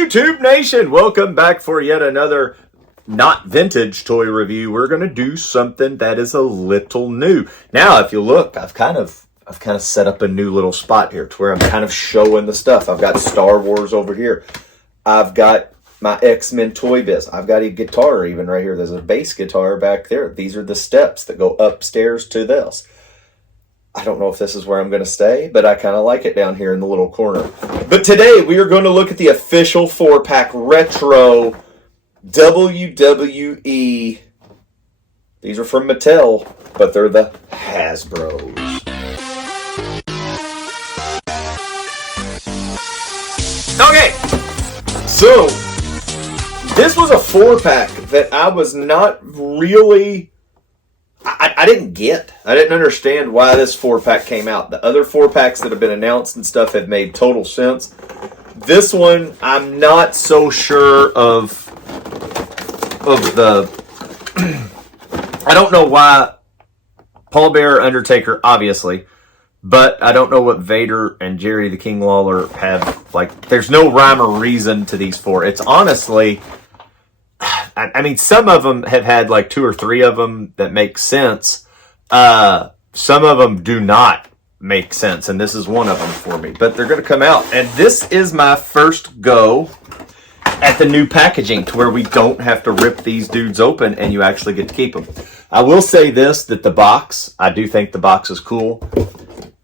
YouTube Nation? Welcome back for yet another not vintage toy review. We're going to do something that is a little new. Now, if you look, I've kind of set up a new little spot here to where I'm kind of showing the stuff. I've got Star Wars over here. I've got my X-Men toy biz. I've got a guitar even right here. There's a bass guitar back there. These are the steps that go upstairs to this. I don't know if this is where I'm going to stay, but I kind of like it down here in the little corner. But today we are going to look at the official 4-pack retro WWE. These are from Mattel, but they're the Hasbros. Okay, so this was a 4-pack that I was not really... I didn't get. I didn't understand why this 4-pack came out. The other 4-packs that have been announced and stuff have made total sense. This one, I'm not so sure of the... I don't know why Paul Bearer, Undertaker, obviously, but I don't know what Vader and Jerry the King Lawler have. Like, there's no rhyme or reason to these four. It's honestly... I mean, some of them have had like 2 or 3 of them that make sense. Some of them do not make sense, and this is one of them for me. But they're going to come out, and this is my first go at the new packaging to where we don't have to rip these dudes open, and you actually get to keep them. I will say this, that the box, I do think the box is cool.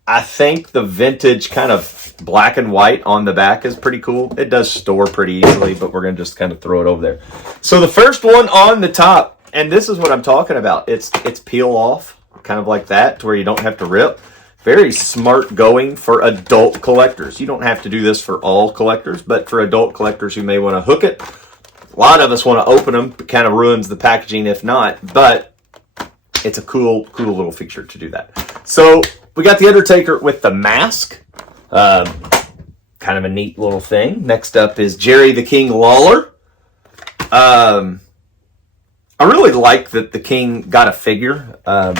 I think the vintage kind of black and white on the back is pretty cool. It does store pretty easily, but we're going to just kind of throw it over there. So the first one on the top, and this is what I'm talking about. It's peel off, kind of like that, to where you don't have to rip. Very smart going for adult collectors. You don't have to do this for all collectors, but for adult collectors who may want to hook it. A lot of us want to open them. It kind of ruins the packaging if not, but it's a cool little feature to do that. So we got the Undertaker with the mask. Kind of a neat little thing. Next up is Jerry the King Lawler. I really like that the King got a figure. I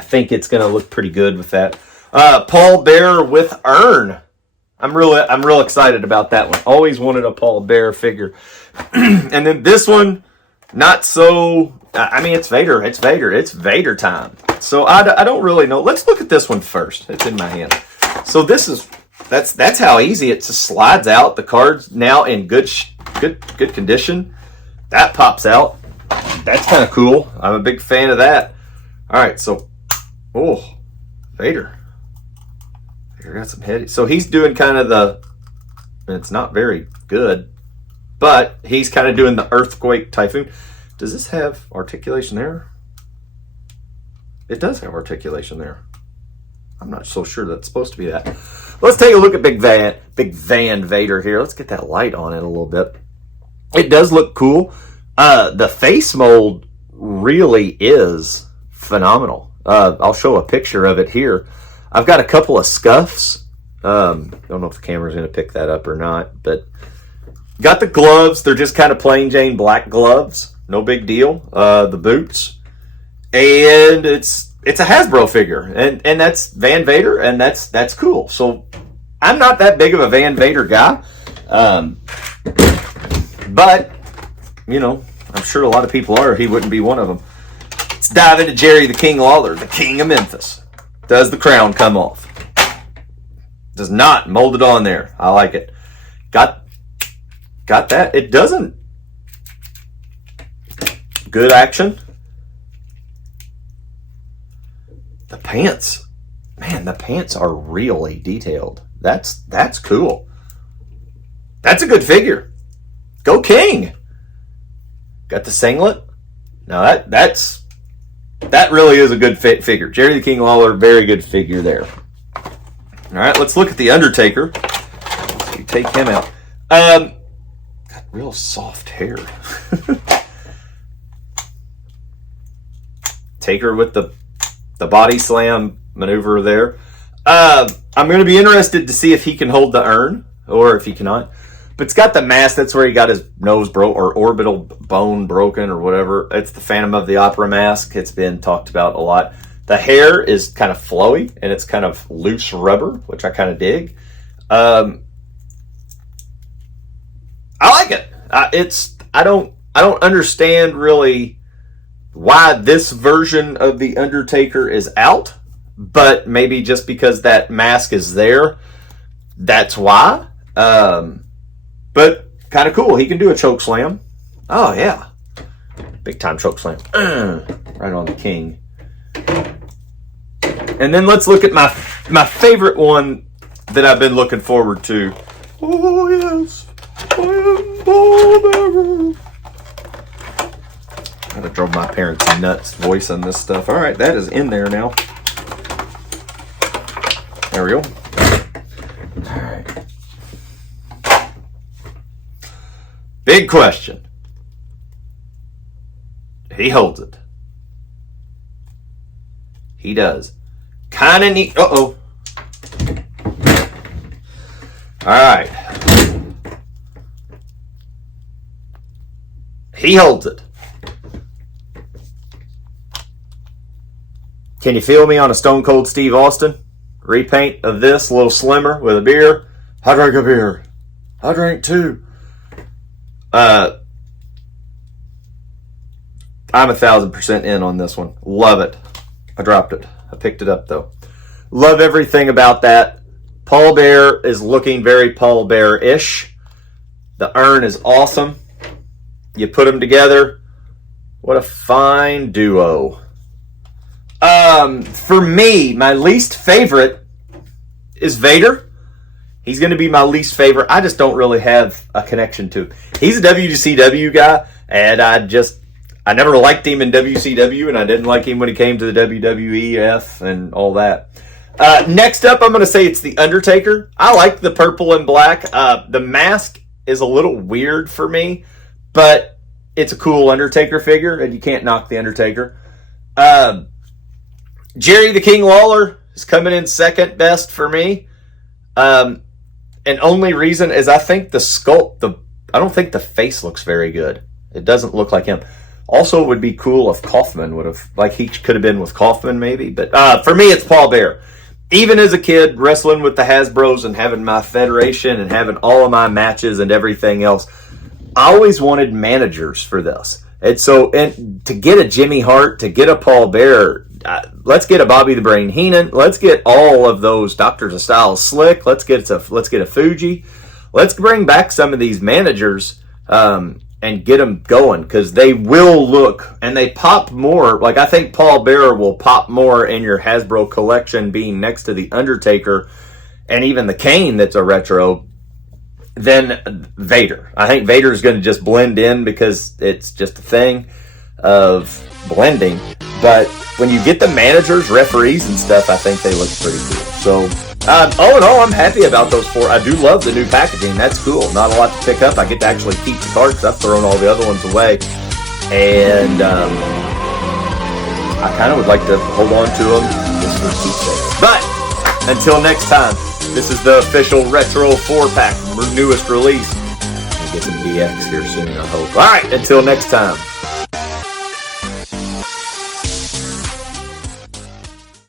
think it's going to look pretty good with that. Paul Bearer with urn. I'm real excited about that one. Always wanted a Paul Bearer figure. And then this one, not so... I mean, it's Vader. It's Vader. It's Vader time. So I don't really know. Let's look at this one first. It's in my hand. So this is... That's how easy it just slides out. The card's now in good condition. That pops out. That's kind of cool. I'm a big fan of that. All right, so Vader. Vader got some head. So he's doing kind of the. It's not very good, but he's kind of doing the earthquake typhoon. Does this have articulation there? It does have articulation there. I'm not so sure that's supposed to be that. Let's take a look at Big Van Vader here. Let's get that light on it a little bit. It does look cool. The face mold really is phenomenal. I'll show a picture of it here. I've got a couple of scuffs. Don't know if the camera's going to pick that up or not, but got the gloves. They're just kind of plain Jane black gloves. No big deal. The boots. And it's a Hasbro figure, and that's Van Vader, and that's cool. So I'm not that big of a Van Vader guy, but you know, I'm sure a lot of people are. He wouldn't be one of them. Let's dive into Jerry the King Lawler, the King of Memphis. Does the crown come off? Does not. Mold it on there. I like it. Got that. It doesn't. Good action. The pants, man, the pants are really detailed. That's cool. That's a good figure. Go King. Got the singlet. Now that really is a good figure. Jerry the King Lawler, very good figure there. All right, let's look at the Undertaker. You take him out. Got real soft hair. Taker with the body slam maneuver there. I'm going to be interested to see if he can hold the urn or if he cannot. But it's got the mask. That's where he got his nose broke or orbital bone broken or whatever. It's the Phantom of the Opera mask. It's been talked about a lot. The hair is kind of flowy and it's kind of loose rubber, which I kind of dig. I like it. I don't understand really why this version of the Undertaker is out, but maybe just because that mask is there, that's why. But kind of cool. He can do a choke slam. Oh yeah, big time choke slam. Right on the king. And then let's look at my favorite one that I've been looking forward to. Oh yes, I am Paul Bearer. I gotta drove my parents nuts voicing this stuff. All right, that is in there now. There we go. All right. Big question. He holds it. He does. Kind of neat. Uh-oh. All right. He holds it. Can you feel me on a Stone Cold Steve Austin? Repaint of this, a little slimmer with a beer. I drank a beer. I drank two. I'm 1,000% in on this one. Love it. I dropped it. I picked it up though. Love everything about that. Paul Bear is looking very Paul Bear-ish. The urn is awesome. You put them together. What a fine duo. For me, my least favorite is Vader. He's going to be my least favorite. I just don't really have a connection to him. He's a WCW guy, and I never liked him in WCW, and I didn't like him when he came to the WWF and all that. Next up, I'm going to say it's The Undertaker. I like the purple and black. The mask is a little weird for me, but it's a cool Undertaker figure, and you can't knock The Undertaker. Jerry the King Lawler is coming in second best for me. And only reason is I think the sculpt, I don't think the face looks very good. It doesn't look like him. Also, it would be cool if Kaufman would have, like he could have been with Kaufman maybe. But for me, it's Paul Bear. Even as a kid, wrestling with the Hasbros and having my federation and having all of my matches and everything else, I always wanted managers for this. And to get a Jimmy Hart, to get a Paul Bear, let's get a Bobby the Brain Heenan. Let's get all of those Doctors of Style Slick. Let's get a Fuji. Let's bring back some of these managers and get them going, because they will look and they pop more. Like I think Paul Bearer will pop more in your Hasbro collection, being next to the Undertaker and even the Kane that's a retro, than Vader. I think Vader is going to just blend in because it's just a thing of blending. But when you get the managers, referees, and stuff, I think they look pretty cool. So, all in all, I'm happy about those four. I do love the new packaging. That's cool. Not a lot to pick up. I get to actually keep the cards. I've thrown all the other ones away. And I kind of would like to hold on to them just for keepsake. But until next time, this is the official Retro 4-pack, newest release. We'll get some DX here soon, I hope. All right, until next time.